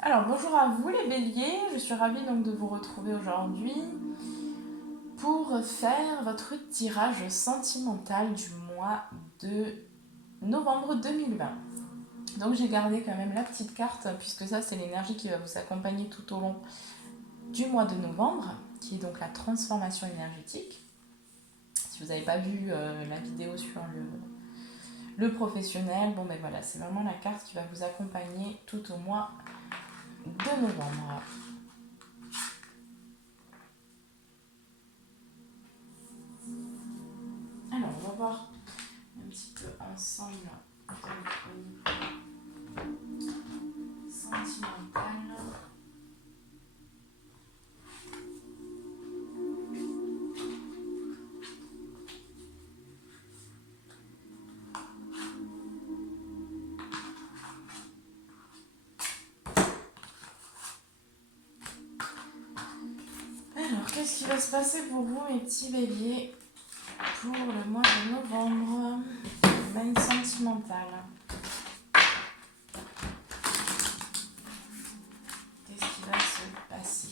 Alors bonjour à vous les béliers, je suis ravie donc de vous retrouver aujourd'hui pour faire votre tirage sentimental du mois de novembre 2020. Donc j'ai gardé quand même la petite carte puisque ça c'est l'énergie qui va vous accompagner tout au long du mois de novembre, qui est donc la transformation énergétique. Si vous n'avez pas vu la vidéo sur le professionnel, bon ben voilà, c'est vraiment la carte qui va vous accompagner tout au mois de novembre. Alors on va voir un petit peu ensemble au niveau sentimental. Alors, qu'est-ce qui va se passer pour vous, mes petits béliers, pour le mois de novembre? Veine sentimentale. Qu'est-ce qui va se passer?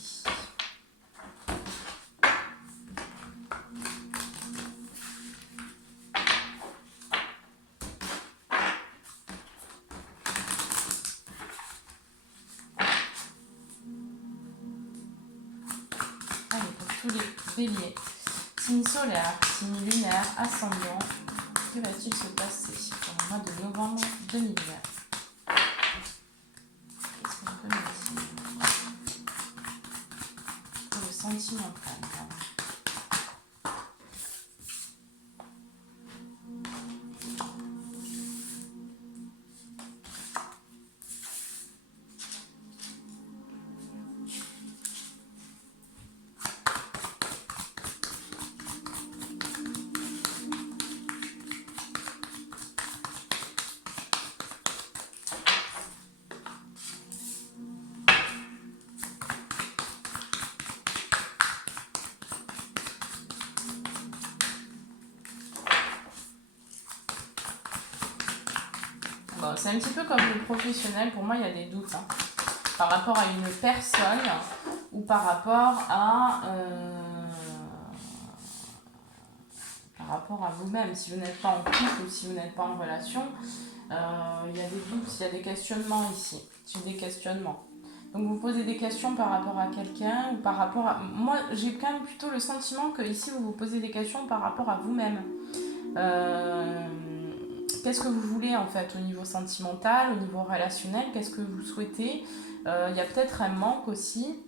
Allez, pour tous les béliers, signe solaire, signe lunaire, ascendant, que va-t-il se passer pour le mois de novembre 2020? Qu'est-ce qu'on peut me dire pour le sentimental? Bon, c'est un petit peu comme le professionnel, pour moi il y a des doutes par rapport à une personne ou par rapport à vous-même. Si vous n'êtes pas en couple ou si vous n'êtes pas en relation, il y a des doutes, il y a des questionnements ici. J'ai des questionnements. Donc vous posez des questions par rapport à quelqu'un ou par rapport à... Moi, j'ai quand même plutôt le sentiment que ici vous vous posez des questions par rapport à vous-même. Qu'est-ce que vous voulez en fait au niveau sentimental, au niveau relationnel? Qu'est-ce que vous souhaitez? Il y a peut-être un manque aussi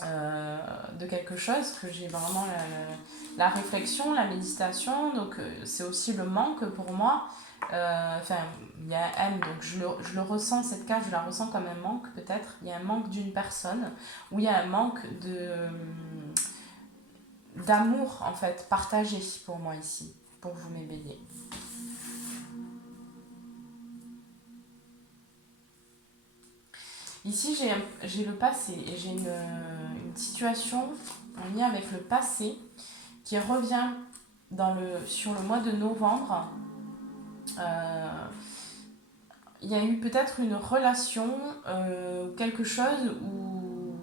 de quelque chose, que j'ai vraiment la réflexion, la méditation, donc c'est aussi le manque pour moi. Enfin, il y a un M, donc je le ressens, cette carte, je la ressens comme un manque peut-être. Il y a un manque d'une personne, ou il y a un manque d'amour en fait, partagé pour moi ici, pour vous mes béliers. Ici, j'ai le passé et j'ai une situation en lien avec le passé qui revient sur le mois de novembre. Il y a eu peut-être une relation, quelque chose où...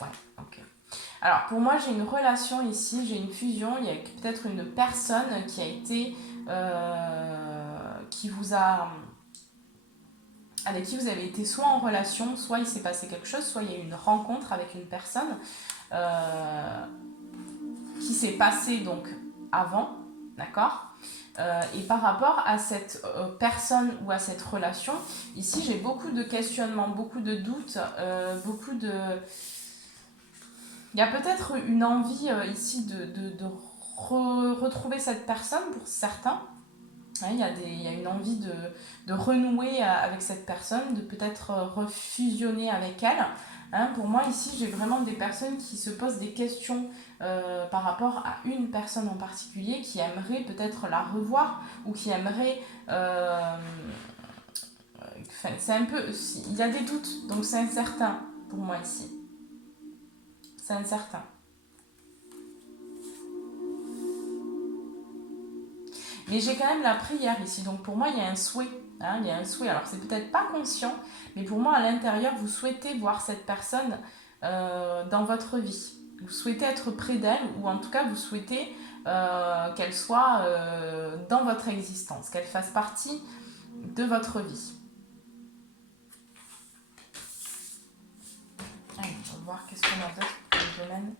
Ouais, ok. Alors, pour moi, j'ai une relation ici, j'ai une fusion. Il y a peut-être une personne qui a été... qui vous a... avec qui vous avez été soit en relation, soit il s'est passé quelque chose, soit il y a eu une rencontre avec une personne qui s'est passée donc avant, d'accord. Et par rapport à cette personne ou à cette relation, ici j'ai beaucoup de questionnements, beaucoup de doutes, beaucoup de... Il y a peut-être une envie ici de retrouver cette personne pour certains. Il y a une envie de renouer avec cette personne, de peut-être refusionner avec elle. Pour moi, ici, j'ai vraiment des personnes qui se posent des questions par rapport à une personne en particulier, qui aimerait peut-être la revoir ou qui aimerait... c'est un peu... Il y a des doutes, donc c'est incertain pour moi ici. C'est incertain. Mais j'ai quand même la prière ici. Donc pour moi, il y a un souhait. Hein, il y a un souhait. Alors c'est peut-être pas conscient, mais pour moi, à l'intérieur, vous souhaitez voir cette personne dans votre vie. Vous souhaitez être près d'elle, ou en tout cas, vous souhaitez qu'elle soit dans votre existence, qu'elle fasse partie de votre vie. Allez, on va voir qu'est-ce qu'on a d'autre pour le domaine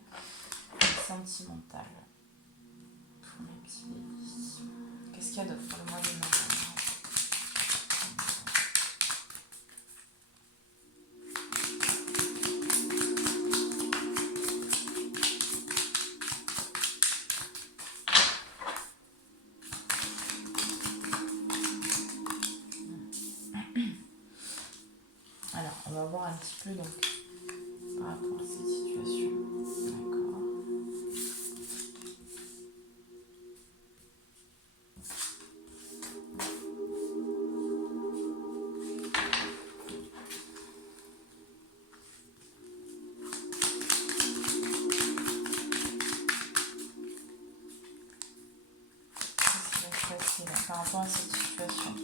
sentimental. Pour mes petits bébés. Qu'est-ce qu'il y a d'autre pour le mois de mars? Alors, on va voir un petit peu donc par rapport à cette situation. D'accord. Qu'est-ce qui va se passer là, par rapport à cette situation?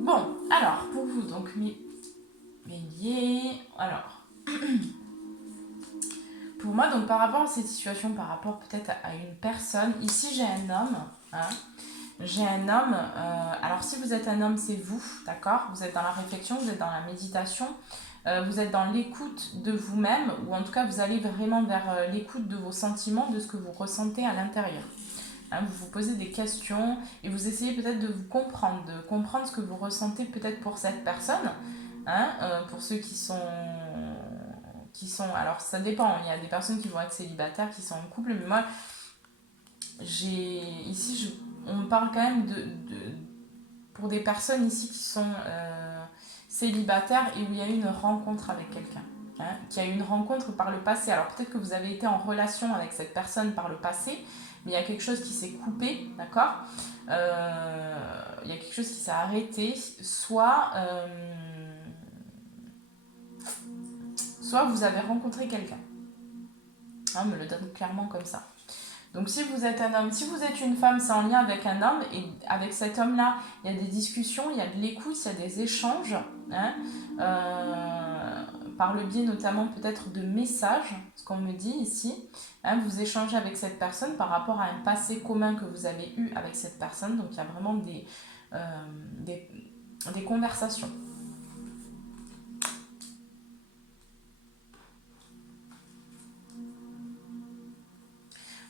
Bon, alors, pour vous, donc, mes béliers, alors, pour moi, donc, par rapport à cette situation, par rapport peut-être à une personne, ici, j'ai un homme, hein, j'ai un homme, alors, si vous êtes un homme, c'est vous, d'accord? Vous êtes dans la réflexion, vous êtes dans la méditation, vous êtes dans l'écoute de vous-même, ou en tout cas, vous allez vraiment vers l'écoute de vos sentiments, de ce que vous ressentez à l'intérieur. Hein, vous vous posez des questions et vous essayez peut-être de comprendre ce que vous ressentez peut-être pour cette personne. Hein, pour ceux qui sont... Alors ça dépend, il y a des personnes qui vont être célibataires, qui sont en couple, mais moi, on me parle quand même pour des personnes ici qui sont célibataires et où il y a eu une rencontre avec quelqu'un. Hein, qui a eu une rencontre par le passé. Alors peut-être que vous avez été en relation avec cette personne par le passé, mais il y a quelque chose qui s'est coupé, d'accord? Il y a quelque chose qui s'est arrêté, soit vous avez rencontré quelqu'un. On me le donne clairement comme ça. Donc si vous êtes un homme, si vous êtes une femme, c'est en lien avec un homme, et avec cet homme-là, il y a des discussions, il y a de l'écoute, il y a des échanges, hein, par le biais notamment peut-être de messages, ce qu'on me dit ici. Hein, vous échangez avec cette personne par rapport à un passé commun que vous avez eu avec cette personne, donc il y a vraiment des conversations.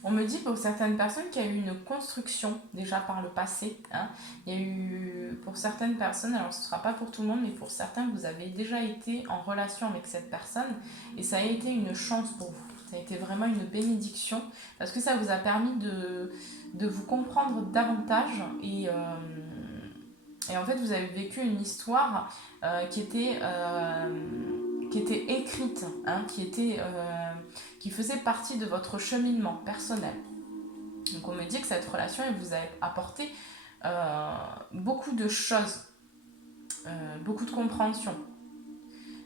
On me dit pour certaines personnes qu'il y a eu une construction déjà par le passé. Hein. Il y a eu, pour certaines personnes, alors ce ne sera pas pour tout le monde, mais pour certains, vous avez déjà été en relation avec cette personne et ça a été une chance pour vous. Ça a été vraiment une bénédiction parce que ça vous a permis de vous comprendre davantage et en fait, vous avez vécu une histoire qui était qui était écrite, hein, qui faisait partie de votre cheminement personnel. Donc on me dit que cette relation, elle vous a apporté beaucoup de choses, beaucoup de compréhension.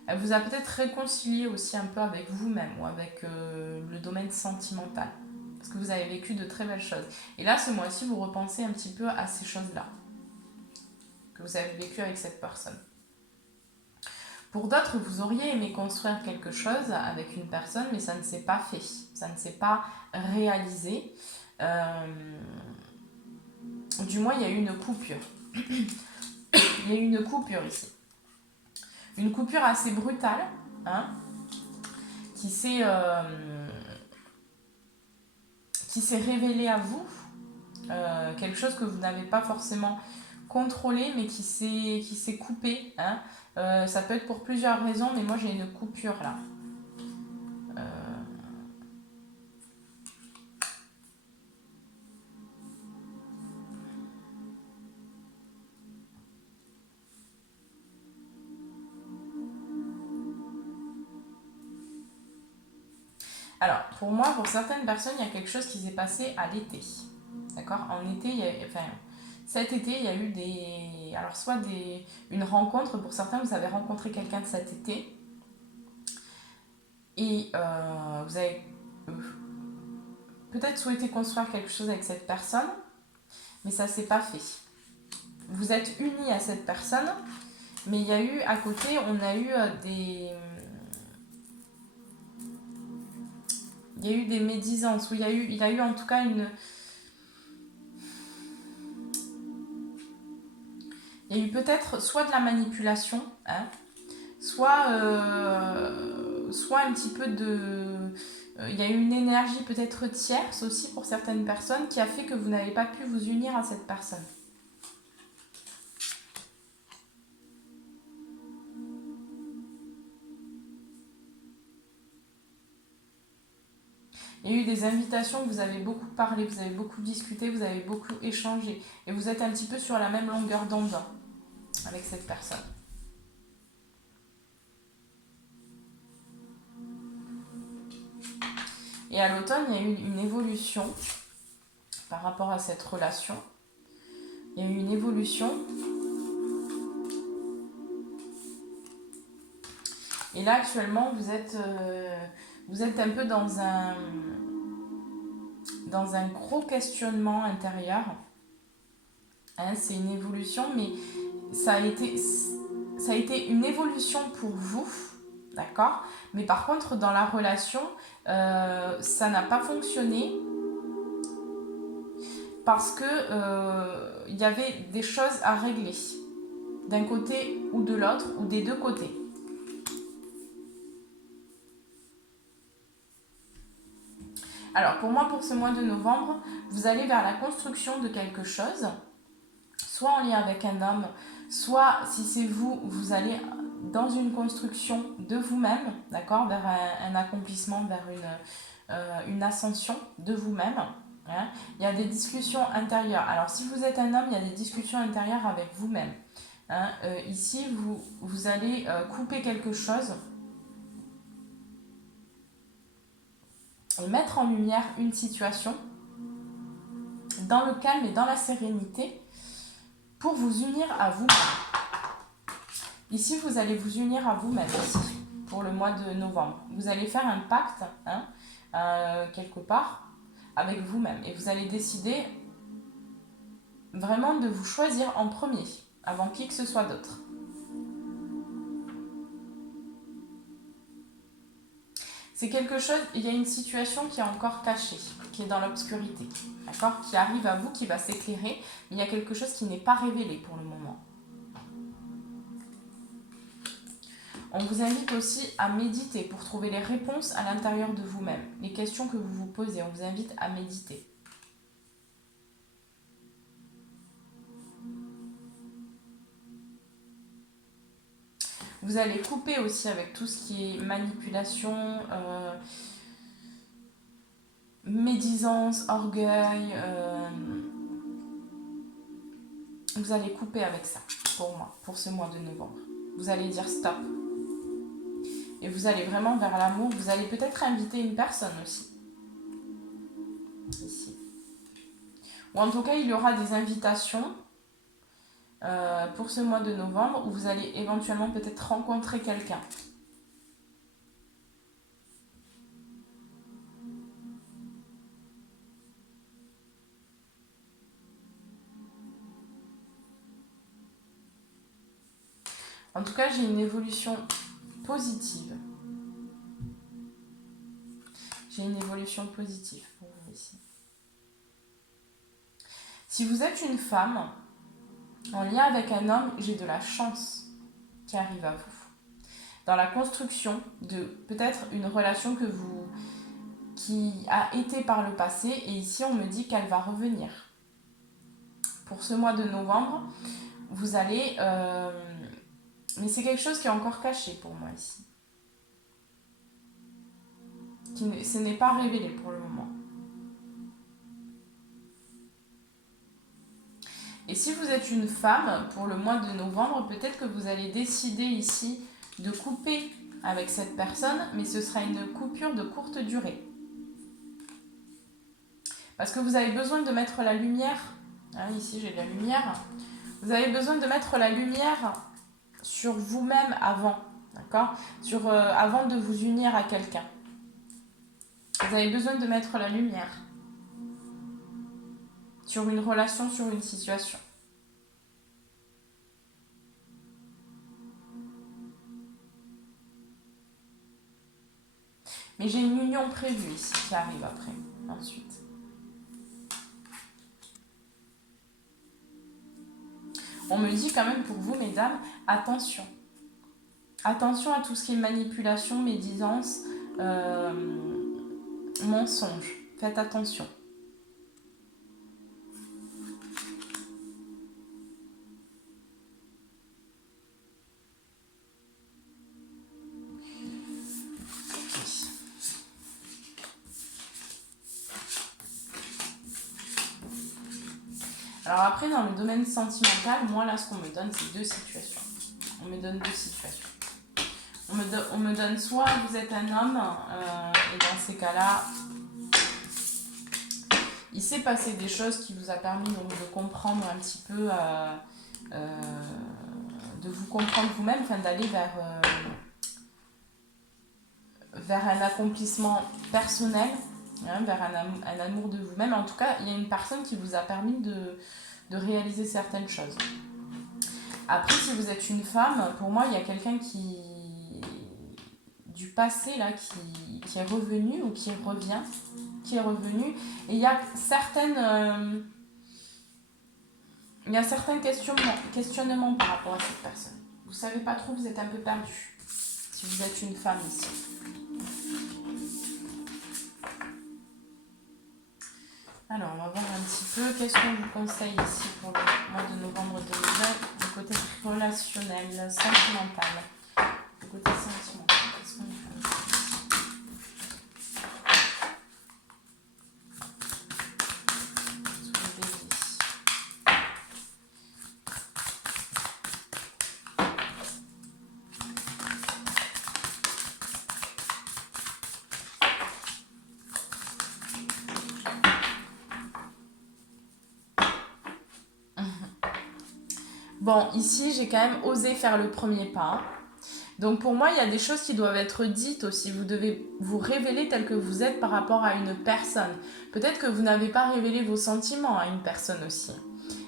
Elle vous a peut-être réconcilié aussi un peu avec vous-même ou avec le domaine sentimental. Parce que vous avez vécu de très belles choses. Et là, ce mois-ci, vous repensez un petit peu à ces choses-là que vous avez vécu avec cette personne. Pour d'autres, vous auriez aimé construire quelque chose avec une personne, mais ça ne s'est pas fait. Ça ne s'est pas réalisé. Du moins, il y a eu une coupure. Il y a eu une coupure ici. Une coupure assez brutale, hein, qui s'est révélée à vous. Quelque chose que vous n'avez pas forcément contrôlé, mais qui s'est coupé. Hein. Ça peut être pour plusieurs raisons, mais moi j'ai une coupure là. Alors, pour moi, pour certaines personnes, il y a quelque chose qui s'est passé à l'été. D'accord ? En été, cet été, il y a eu soit une rencontre. Pour certains, vous avez rencontré quelqu'un de cet été. Et vous avez peut-être souhaité construire quelque chose avec cette personne, mais ça ne s'est pas fait. Vous êtes unis à cette personne, mais il y a eu, à côté, on a eu il y a eu des médisances, où il y a eu en tout cas il y a eu peut-être soit de la manipulation, hein, soit un petit peu de... il y a eu une énergie peut-être tierce aussi pour certaines personnes qui a fait que vous n'avez pas pu vous unir à cette personne. Il y a eu des invitations, vous avez beaucoup parlé, vous avez beaucoup discuté, vous avez beaucoup échangé. Et vous êtes un petit peu sur la même longueur d'onde avec cette personne. Et à l'automne, il y a eu une évolution par rapport à cette relation. Il y a eu une évolution. Et là, actuellement, vous êtes un peu dans un gros questionnement intérieur. Hein, c'est une évolution, mais ça a été une évolution pour vous, d'accord ? Mais par contre, dans la relation, ça n'a pas fonctionné parce que y avait des choses à régler d'un côté ou de l'autre ou des deux côtés. Alors pour moi, pour ce mois de novembre, vous allez vers la construction de quelque chose, soit en lien avec un homme, soit si c'est vous, vous allez dans une construction de vous-même, d'accord, vers un accomplissement, vers une ascension de vous-même. Hein. Il y a des discussions intérieures. Alors si vous êtes un homme, il y a des discussions intérieures avec vous-même. Hein. Ici, vous allez couper quelque chose et mettre en lumière une situation dans le calme et dans la sérénité pour vous unir à vous-même. Ici, vous allez vous unir à vous-même ici, pour le mois de novembre. Vous allez faire un pacte, hein, quelque part, avec vous-même. Et vous allez décider vraiment de vous choisir en premier, avant qui que ce soit d'autre. C'est quelque chose, il y a une situation qui est encore cachée, qui est dans l'obscurité, d'accord, qui arrive à vous, qui va s'éclairer, mais il y a quelque chose qui n'est pas révélé pour le moment. On vous invite aussi à méditer pour trouver les réponses à l'intérieur de vous-même, les questions que vous vous posez, on vous invite à méditer. Vous allez couper aussi avec tout ce qui est manipulation, médisance, orgueil. Vous allez couper avec ça, pour moi, pour ce mois de novembre. Vous allez dire stop. Et vous allez vraiment vers l'amour. Vous allez peut-être inviter une personne aussi. Ici. Ou en tout cas, il y aura des invitations pour ce mois de novembre où vous allez éventuellement peut-être rencontrer quelqu'un. En tout cas, j'ai une évolution positive. J'ai une évolution positive pour vous ici. Si vous êtes une femme en lien avec un homme, j'ai de la chance qui arrive à vous. Dans la construction de peut-être une relation qui a été par le passé, et ici on me dit qu'elle va revenir. Pour ce mois de novembre, vous allez... mais c'est quelque chose qui est encore caché pour moi ici. Ce n'est pas révélé pour le moment. Et si vous êtes une femme, pour le mois de novembre, peut-être que vous allez décider ici de couper avec cette personne, mais ce sera une coupure de courte durée. Parce que vous avez besoin de mettre la lumière, hein, ici j'ai de la lumière, vous avez besoin de mettre la lumière sur vous-même avant, d'accord, avant de vous unir à quelqu'un. Vous avez besoin de mettre la lumière sur une relation, sur une situation. Mais j'ai une union prévue ici qui arrive après, ensuite. On me dit quand même pour vous, mesdames, attention. Attention à tout ce qui est manipulation, médisance, mensonge. Faites attention. Alors après, dans le domaine sentimental, moi là, ce qu'on me donne, c'est deux situations. On me donne deux situations. On me donne soit vous êtes un homme, et dans ces cas-là, il s'est passé des choses qui vous a permis donc, de comprendre un petit peu, de vous comprendre vous-même, enfin d'aller vers un accomplissement personnel, hein, vers un amour de vous-même. En tout cas, il y a une personne qui vous a permis de réaliser certaines choses. Après, si vous êtes une femme, pour moi, il y a quelqu'un du passé là, qui est revenu ou qui revient, qui est revenu. Et il y a certains questionnements par rapport à cette personne. Vous ne savez pas trop, vous êtes un peu perdu. Si vous êtes une femme ici. Alors, on va voir un petit peu qu'est-ce qu'on vous conseille ici pour le mois de novembre 2020 du côté relationnel, sentimental. Du côté sentimental, qu'est-ce qu'on vous conseille? Bon, ici, j'ai quand même osé faire le premier pas. Donc pour moi, il y a des choses qui doivent être dites aussi. Vous devez vous révéler tel que vous êtes par rapport à une personne. Peut-être que vous n'avez pas révélé vos sentiments à une personne aussi.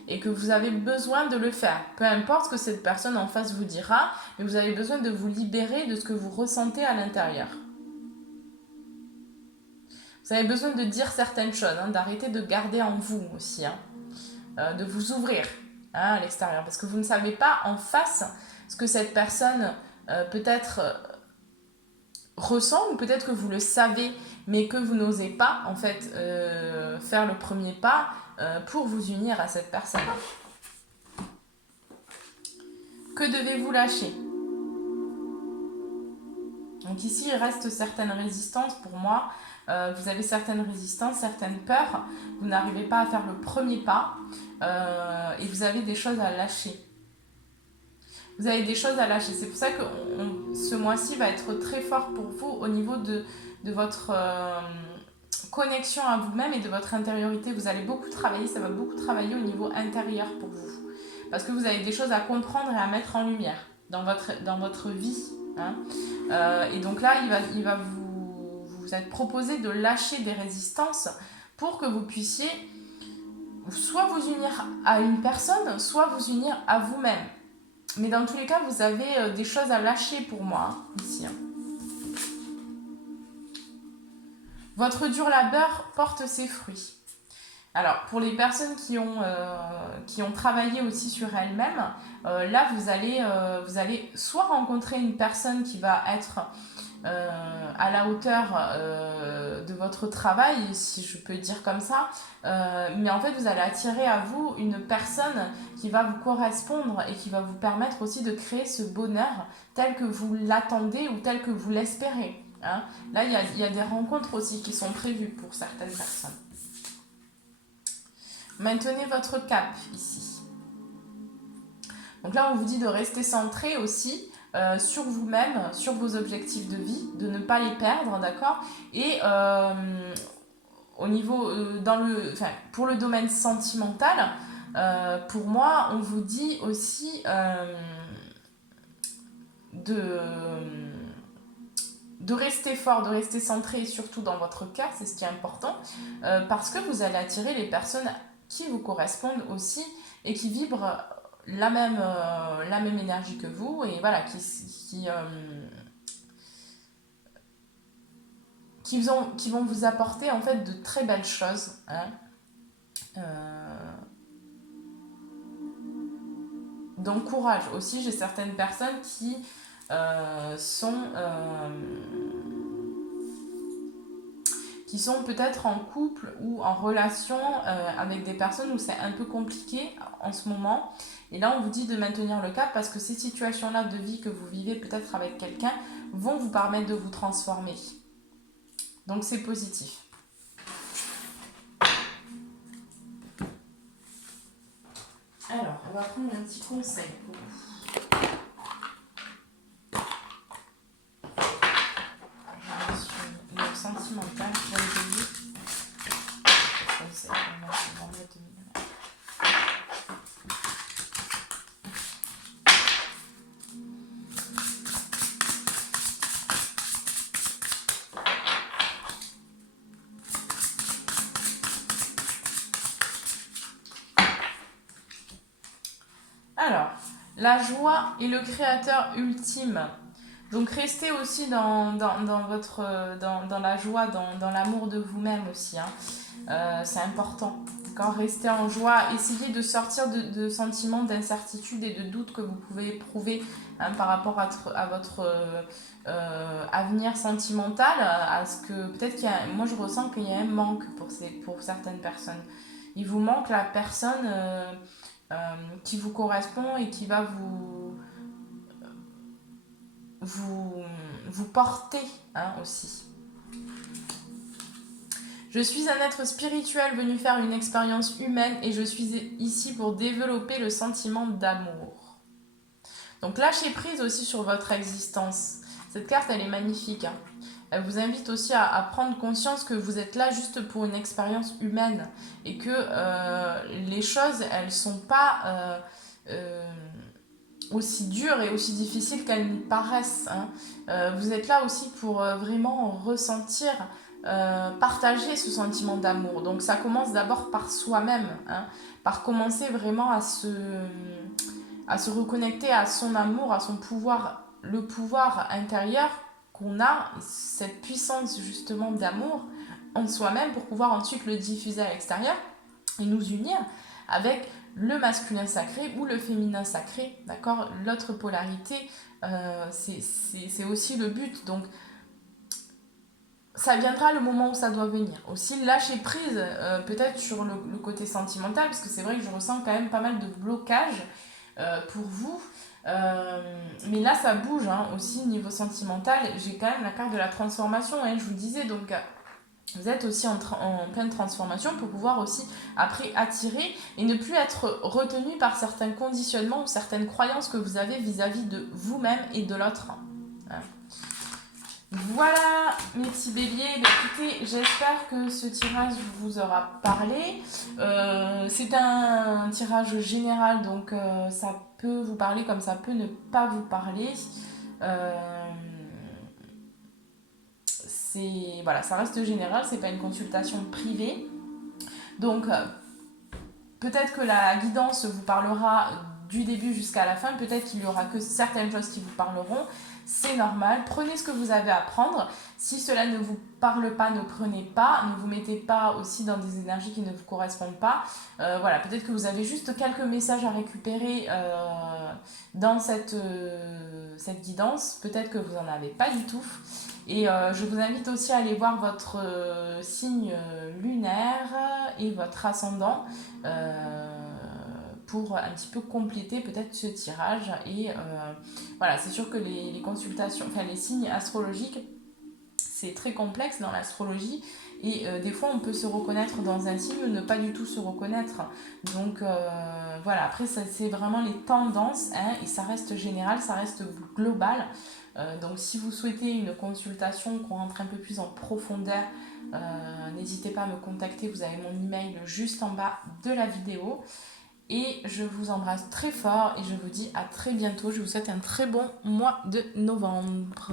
Et que vous avez besoin de le faire. Peu importe ce que cette personne en face vous dira, mais vous avez besoin de vous libérer de ce que vous ressentez à l'intérieur. Vous avez besoin de dire certaines choses, hein, d'arrêter de garder en vous aussi, hein, de vous ouvrir, hein, à l'extérieur. Parce que vous ne savez pas en face ce que cette personne peut-être ressent, ou peut-être que vous le savez, mais que vous n'osez pas en fait faire le premier pas pour vous unir à cette personne. Que devez-vous lâcher? Donc ici, il reste certaines résistances pour moi. Vous avez certaines résistances, certaines peurs. Vous n'arrivez pas à faire le premier pas et vous avez des choses à lâcher. Vous avez des choses à lâcher. C'est pour ça que ce mois-ci va être très fort pour vous au niveau de votre connexion à vous-même et de votre intériorité. Vous allez beaucoup travailler, ça va beaucoup travailler au niveau intérieur pour vous. Parce que vous avez des choses à comprendre et à mettre en lumière dans votre vie. Hein. Et donc là, il va vous être proposé de lâcher des résistances pour que vous puissiez soit vous unir à une personne, soit vous unir à vous-même. Mais dans tous les cas, vous avez des choses à lâcher pour moi, ici. Votre dur labeur porte ses fruits. Alors, pour les personnes qui ont travaillé aussi sur elles-mêmes, là, vous allez soit rencontrer une personne qui va être à la hauteur de votre travail, si je peux dire comme ça, mais en fait, vous allez attirer à vous une personne qui va vous correspondre et qui va vous permettre aussi de créer ce bonheur tel que vous l'attendez ou tel que vous l'espérez. Hein. Là, il y a des rencontres aussi qui sont prévues pour certaines personnes. Maintenez votre cap ici. Donc là, on vous dit de rester centré aussi sur vous-même, sur vos objectifs de vie, de ne pas les perdre, d'accord? Et au niveau, pour le domaine sentimental, pour moi, on vous dit aussi de rester fort, de rester centré, surtout dans votre cœur, c'est ce qui est important, parce que vous allez attirer les personnes qui vous correspondent aussi et qui vibrent la même énergie que vous et voilà, qui vont vous apporter en fait de très belles choses. Hein. Donc courage aussi, j'ai certaines personnes qui sont peut-être en couple ou en relation avec des personnes où c'est un peu compliqué en ce moment. Et là, on vous dit de maintenir le cap parce que ces situations-là de vie que vous vivez peut-être avec quelqu'un vont vous permettre de vous transformer. Donc, c'est positif. Alors, on va prendre un petit conseil pour vous. Le sentimental pour les béliers. On va mettre Alors, la joie est le créateur ultime. Donc restez aussi dans la joie, dans l'amour de vous-même aussi. Hein. C'est important. Quand restez en joie, essayez de sortir de sentiments d'incertitude et de doute que vous pouvez éprouver hein, par rapport à votre avenir sentimental. À ce que peut-être moi je ressens qu'il y a un manque pour certaines personnes. Il vous manque la personne qui vous correspond et qui va vous porter hein, aussi. Je suis un être spirituel venu faire une expérience humaine et je suis ici pour développer le sentiment d'amour. Donc lâchez prise aussi sur votre existence. Cette carte, elle est magnifique. Hein. Elle vous invite aussi à prendre conscience que vous êtes là juste pour une expérience humaine et que les choses, elles ne sont pas aussi dures et aussi difficiles qu'elles n'y paraissent. Hein. Vous êtes là aussi pour vraiment ressentir, partager ce sentiment d'amour. Donc ça commence d'abord par soi-même, hein, par commencer vraiment à se reconnecter à son amour, à son pouvoir, le pouvoir intérieur qu'on a, cette puissance justement d'amour en soi-même pour pouvoir ensuite le diffuser à l'extérieur et nous unir avec le masculin sacré ou le féminin sacré, d'accord? L'autre polarité, c'est aussi le but. Donc, ça viendra le moment où ça doit venir. Aussi, lâcher prise peut-être sur le côté sentimental, parce que c'est vrai que je ressens quand même pas mal de blocages pour vous. Mais là, ça bouge hein, aussi niveau sentimental. J'ai quand même la carte de la transformation, hein, je vous disais. Donc, Vous êtes aussi en pleine transformation pour pouvoir aussi après attirer et ne plus être retenu par certains conditionnements ou certaines croyances que vous avez vis-à-vis de vous-même et de l'autre. Voilà mes petits béliers, écoutez, j'espère que ce tirage vous aura parlé. C'est un tirage général, donc ça peut vous parler comme ça peut ne pas vous parler. Voilà, ça reste général, c'est pas une consultation privée. Donc peut-être que la guidance vous parlera du début jusqu'à la fin, peut-être qu'il y aura que certaines choses qui vous parleront. C'est normal, prenez ce que vous avez à prendre. Si cela ne vous parle pas, ne prenez pas. Ne vous mettez pas aussi dans des énergies qui ne vous correspondent pas. Voilà, peut-être que vous avez juste quelques messages à récupérer dans cette guidance. Peut-être que vous n'en avez pas du tout. Et je vous invite aussi à aller voir votre signe lunaire et votre ascendant pour un petit peu compléter peut-être ce tirage. Et voilà, c'est sûr que les consultations, enfin les signes astrologiques, c'est très complexe dans l'astrologie. Et des fois, on peut se reconnaître dans un signe ou ne pas du tout se reconnaître. Donc voilà, après, ça, c'est vraiment les tendances, hein, et ça reste général, ça reste global. Donc si vous souhaitez une consultation, qu'on rentre un peu plus en profondeur, n'hésitez pas à me contacter. Vous avez mon email juste en bas de la vidéo. Et je vous embrasse très fort et je vous dis à très bientôt. Je vous souhaite un très bon mois de novembre.